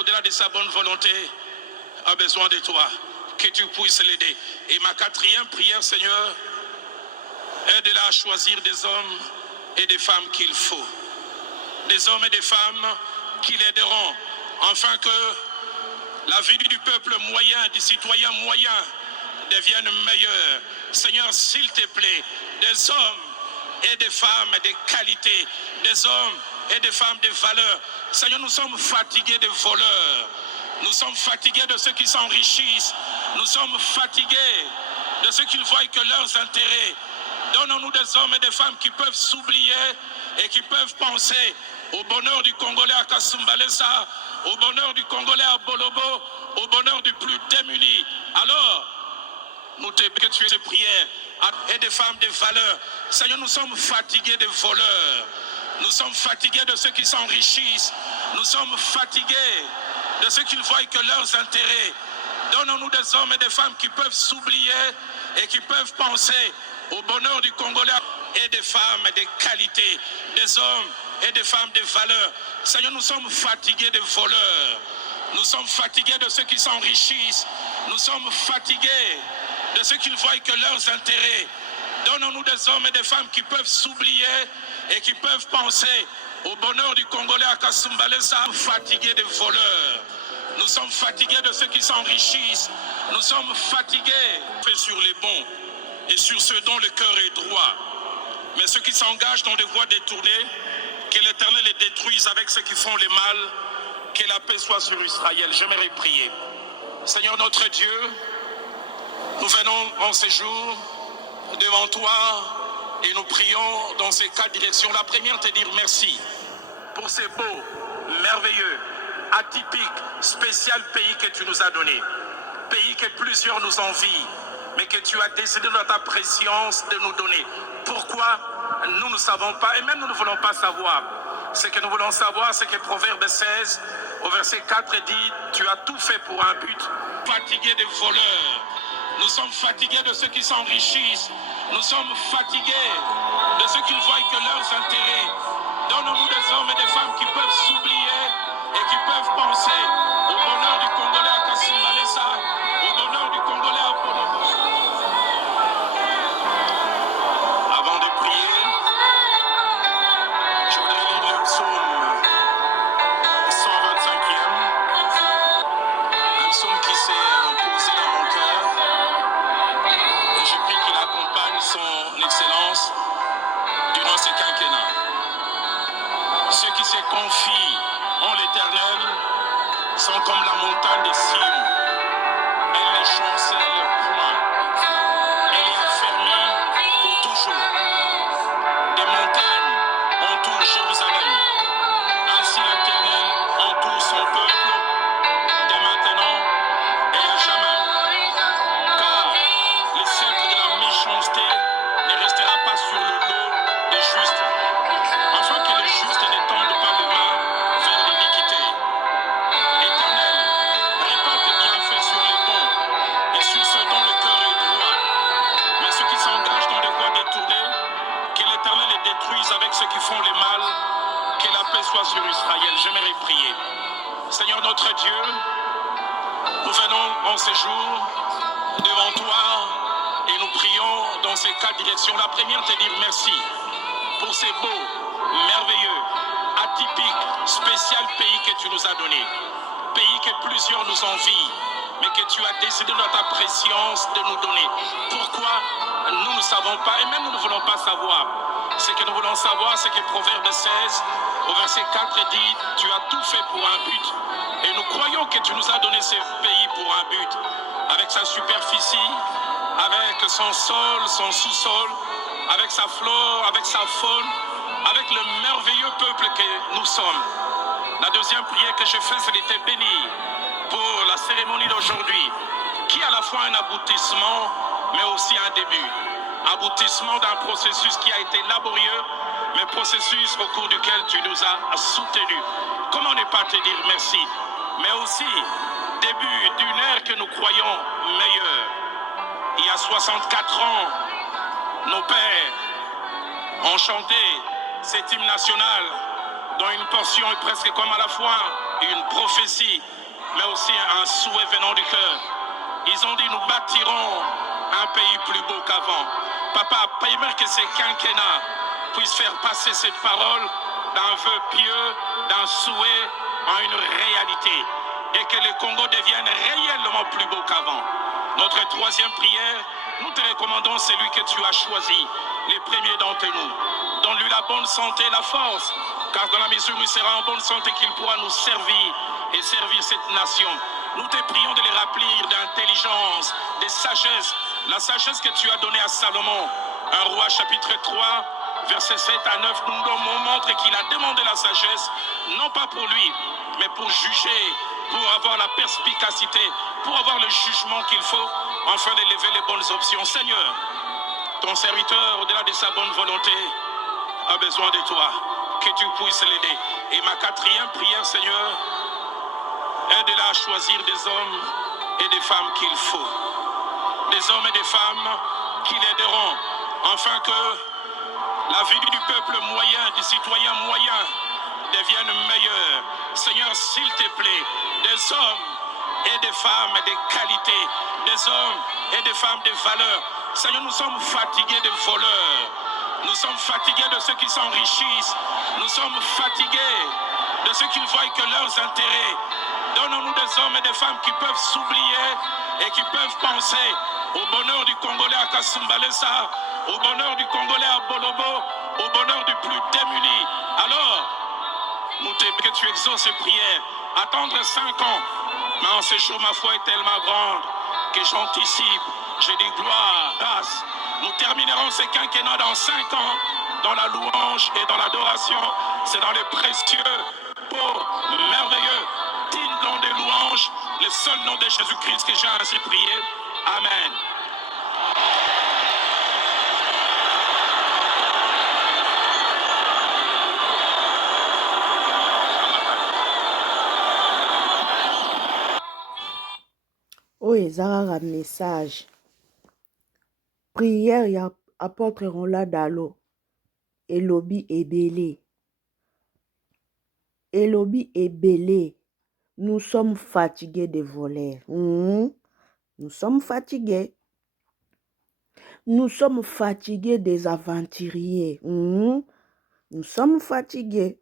au-delà de sa bonne volonté, a besoin de toi, que tu puisses l'aider. Et ma quatrième prière, Seigneur, aide-la à choisir des hommes et des femmes qu'il faut. Des hommes et des femmes qui l'aideront, afin que la vie du peuple moyen, du citoyen moyen, devienne meilleure. Seigneur, s'il te plaît, des hommes et des femmes de qualité, des hommes et des femmes de valeur. Seigneur, nous sommes fatigués des voleurs. Nous sommes fatigués de ceux qui s'enrichissent. Nous sommes fatigués de ceux qui ne voient que leurs intérêts. Donnons-nous des hommes et des femmes qui peuvent s'oublier et qui peuvent penser au bonheur du Congolais à Kasumbalesa, au bonheur du Congolais à Bolobo, au bonheur du plus démuni. Alors, nous te que tu aies ces prières et des femmes de valeur. Seigneur, nous sommes fatigués des voleurs. Nous sommes fatigués de ceux qui s'enrichissent. Nous sommes fatigués de ceux qui ne voient que leurs intérêts. Donnons-nous des hommes et des femmes qui peuvent s'oublier et qui peuvent penser au bonheur du Congolais et des femmes de qualité, des hommes et des femmes de valeur. Seigneur, nous sommes fatigués des voleurs. Nous sommes fatigués de ceux qui s'enrichissent. Nous sommes fatigués de ceux qui ne voient que leurs intérêts. Donnons-nous des hommes et des femmes qui peuvent s'oublier et qui peuvent penser au bonheur du Congolais à Kasumbalesa. Nous sommes fatigués des voleurs. Nous sommes fatigués de ceux qui s'enrichissent. Nous sommes fatigués sur les bons et sur ceux dont le cœur est droit. Mais ceux qui s'engagent dans des voies détournées, que l'Éternel les détruise avec ceux qui font le mal, que la paix soit sur Israël. J'aimerais prier. Seigneur notre Dieu, nous venons en ce jour devant toi et nous prions dans ces quatre directions. La première, te dire merci pour ces beaux, merveilleux, atypiques, spécial pays que tu nous as donné. Pays que plusieurs nous envient, mais que tu as décidé dans ta préscience de nous donner. Pourquoi? Nous ne savons pas, et même nous ne voulons pas savoir. Ce que nous voulons savoir, c'est que Proverbe 16, au verset 4, dit, tu as tout fait pour un but. Fatigués des voleurs, nous sommes fatigués de ceux qui s'enrichissent, nous sommes fatigués de ceux qui ne voient que leurs intérêts. Donnons-nous des hommes et des femmes qui peuvent s'oublier et qui peuvent penser au bonheur du Congolais à Kasumbalesa, au bonheur du Congolais à Bolobo. Avant de prier, je voudrais lire le psaume 125e, un psaume qui s'est posé dans mon cœur, et je prie qu'il accompagne son excellence durant ce quinquennat. Ceux qui se confient en l'Éternel sont comme la montagne de Sion. Elle ne chancelle point. Elle est affermie pour toujours. Des montagnes entourent Jérusalem. Ainsi l'Éternel entoure son peuple dès maintenant et à jamais. Car le sceptre de la méchanceté ne restera pas sur le dos des justes, afin que les justes ne tendent pas les mains vers l'iniquité. Éternel, répands tes bienfaits sur les bons et sur ceux dont le cœur est droit. Mais ceux qui s'engagent dans des voies détournées, que l'Éternel les détruise avec ceux qui font le mal, que la paix soit sur Israël. J'aimerais prier. Seigneur notre Dieu, nous venons en ce jour devant toi et nous prions dans ces quatre directions. La première, te dire merci pour ces beaux, merveilleux, atypiques, spécial pays que tu nous as donné. Pays que plusieurs nous envient, mais que tu as décidé dans ta préscience de nous donner. Pourquoi? Nous ne savons pas, et même nous ne voulons pas savoir. Ce que nous voulons savoir, c'est que Proverbe 16, au verset 4, dit, tu as tout fait pour un but. Et nous croyons que tu nous as donné ce pays pour un but. Avec sa superficie, avec son sol, son sous-sol, avec sa flore, avec sa faune, avec le merveilleux peuple que nous sommes. La deuxième prière que je fais, c'est de te bénir pour la cérémonie d'aujourd'hui, qui est à la fois un aboutissement, mais aussi un début. Aboutissement d'un processus qui a été laborieux, mais processus au cours duquel tu nous as soutenus. Comment ne pas te dire merci? Mais aussi début d'une ère que nous croyons meilleure. Il y a 64 ans, nos pères ont chanté cet hymne national dont une portion est presque comme à la fois une prophétie, mais aussi un souhait venant du cœur. Ils ont dit, nous bâtirons un pays plus beau qu'avant. Papa, permets que ces quinquennats puissent faire passer cette parole d'un vœu pieux, d'un souhait en une réalité. Et que le Congo devienne réellement plus beau qu'avant. Notre troisième prière, nous te recommandons celui que tu as choisi, les premiers d'entre nous. Donne-lui la bonne santé et la force, car dans la mesure où il sera en bonne santé qu'il pourra nous servir et servir cette nation. Nous te prions de les remplir d'intelligence, de sagesse, la sagesse que tu as donnée à Salomon. 1 Roi chapitre 3, versets 7 à 9, nous montre qu'il a demandé la sagesse, non pas pour lui, mais pour juger, pour avoir la perspicacité, pour avoir le jugement qu'il faut, afin d'élever les bonnes options. Seigneur, ton serviteur, au-delà de sa bonne volonté, a besoin de toi, que tu puisses l'aider. Et ma quatrième prière, Seigneur, aide-la à choisir des hommes et des femmes qu'il faut. Des hommes et des femmes qui l'aideront, afin que la vie du peuple moyen, du citoyen moyen, devienne meilleure. Seigneur, s'il te plaît, des hommes et des femmes de qualité, des hommes et des femmes de valeur. Seigneur, nous sommes fatigués de voleurs. Nous sommes fatigués de ceux qui s'enrichissent. Nous sommes fatigués de ceux qui voient que leurs intérêts. Donne-nous des hommes et des femmes qui peuvent s'oublier et qui peuvent penser au bonheur du Congolais à Kasumbalesa, au bonheur du Congolais à Bolobo, au bonheur du plus démuni. Alors, nous te prions que tu exauces ces prières. Attendre 5 ans, mais en ce jour, ma foi est tellement grande que j'anticipe. Je dis gloire, grâce. Nous terminerons ces quinquennats dans 5 ans, dans la louange et dans l'adoration. C'est dans les précieux, beaux, merveilleux, dignes noms de louange, le seul nom de Jésus-Christ que j'ai ainsi prié. Amen. Oyo ezalaka message. Prière ya apôtre Roland Dalo. Elobi ebele. Elobi ebele. Nous sommes fatigués des voleurs. Nous sommes fatigués. Nous sommes fatigués des aventuriers. Nous sommes fatigués.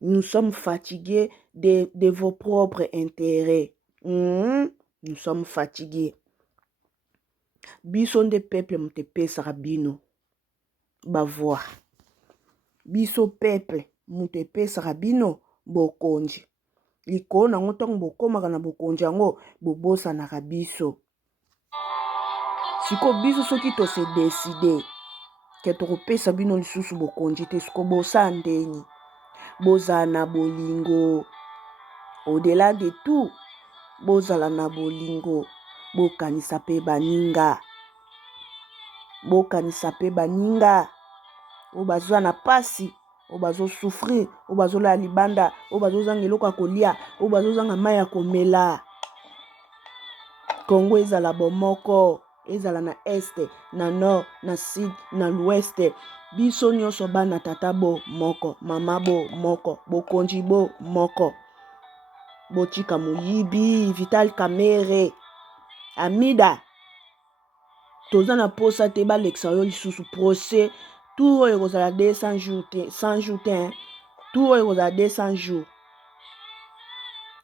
Nous sommes fatigués de vos propres intérêts. Nous sommes fatigués. Biso nde peuple mutepesaka bino bavoa. Biso peuple mutepesaka bino bokonji. Likolo nango ntango bokomaka na bokonji yango bobosanaka biso. Siko biso soki to se décider ke tokopesa bino lisusu bokonji te siko bosa ndeni. Bozala na bolingo. Au-delà de tout, bozala na bolingo. Bokanisa pe baninga. Bokanisa pe baninga. Obazwa na pasi. Obazo souffrir. Obazo la libanda. Obazo zanga eloko ya kolia. Obazo zanga mai ya komela. Congo ezala bomoko. Ezala na este, na nord, na sud, na l'ouest. Biso nyonso bana tata bo moko. Mama bo moko. Bokonji bo moko. Bochika Muyibi, Vital Kamerhe, Amida. Toza na posa te ba l'exayo lisusu procès. Tout oyo kozala 200 jours te, 100 jours te, hein. Tout oyo kozala 200 jours.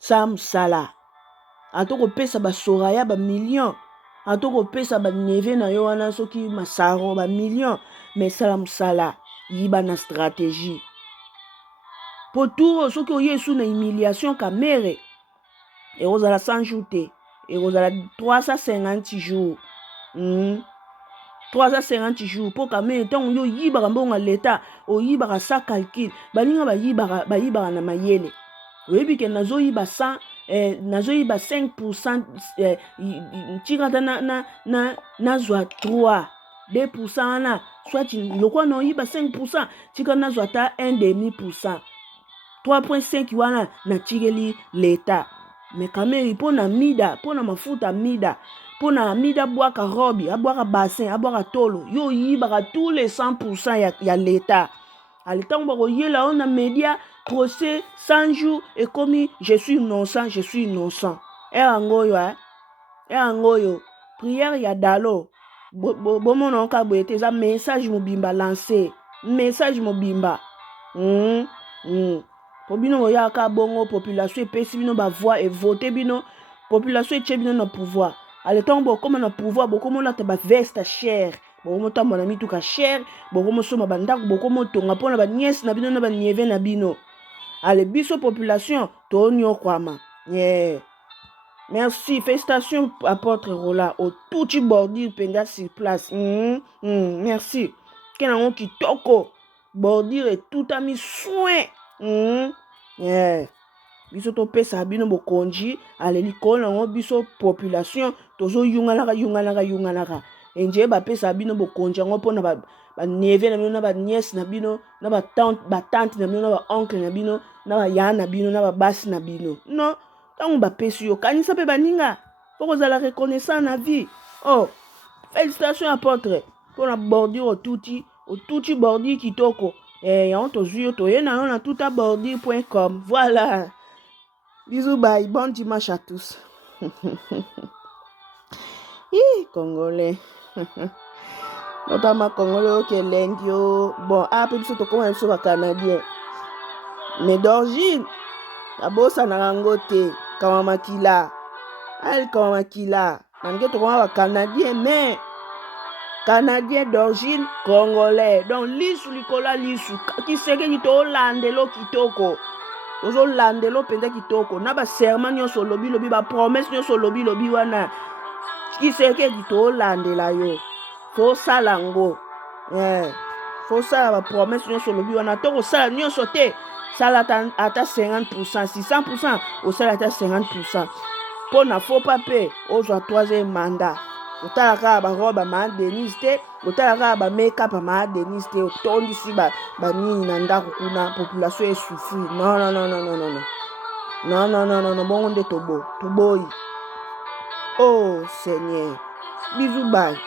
Sam sala. Atoko pesa ba soraya ba million. Atoko pesa ba neve na yo wana soki masaro ba million. Mais salam sala. Yiba na stratégie. Pour tout soki oyesu na humiliation Kamerhe. Et vous allez 100 jours te. Et vous allez 350 jours. 350 jours. Pour quand même, tant yo yibara mbonga l'État, o yibara sa calcul. Baninga ba yibara na mayele. Webi ke nazo yiba 100, nazo yiba 5%, tirata na zwa 3. 2% na, soit loko no yiba 5%, tika na zwa ta 1,5%. 3,5 wana na tigeli l'État. Mais quand même, pour na mida, pour na mafuta mida, pour na mida boaka robi, aboaka bassin, aboaka tolo, yo yibaka tous les 100% ya l'État. ale ntango bakoyela oyo na média procès 100 jours ekomi je suis innocent yango oyo prière ya dalo bomona oka boye te eza message mobimba lancé message mobimba po bino boyaka bongo population epesi bino bavoix evote bino population etie bino na pouvoir ale ntango bokóma na pouvoir bokomolata baveste cher bokomotambola na mituka cher bokomosomba bandako bokomotonga mpona baniese na bino na banieve na bino ale biso population toonyokwama merci félicitations apôtre Roland otuti bordure mpenza sur place merci ke nango kitoko bordure etutami soin biso topesa bino bokonzi ale likolo nango biso population tozoyunganaka enje bapesa bino bokonzi yango mpona banieve na bino na baniese na bino na batante na bino na baoncle na bino na baya na bino na babasi na bino non ntango bapesi yo kanisa mpe baninga mpo kozala reconnaissant na vie félicitation apôtre mpona bordure otuti bordure kitoko yango tozwi yo toye na yo na tutabordure.com voilà bisous bye bon dimanche à tous congolais notama congolais oyo kelengi yo bon mpe biso tokóma biso bacanadien mais d'origine abosanaka yango te kama makila nange tokoma bacanadien mais canadien d'origine congolais donc lisu likola lisu kisekeli tolandelo kitoko tozolandelo mpenza kitoko na baserment nyonso olobi bapromese nyonso olobi wana kisekeli tolandela yo tosala yango tosala bapromese nyonso olobi wana tokosala nyonso te sala ata 50%, 600%, osala ata 50%. Mpo na faux pas mpe ozwa 3e mandat. Otala kaka barobe ma Denise te, otala kaka ba make-up ma Denise te, otondisi banini na ndako kuna population esouffrir. Non, bongo nde toboyi. Oh Seigneur. Bisous bye.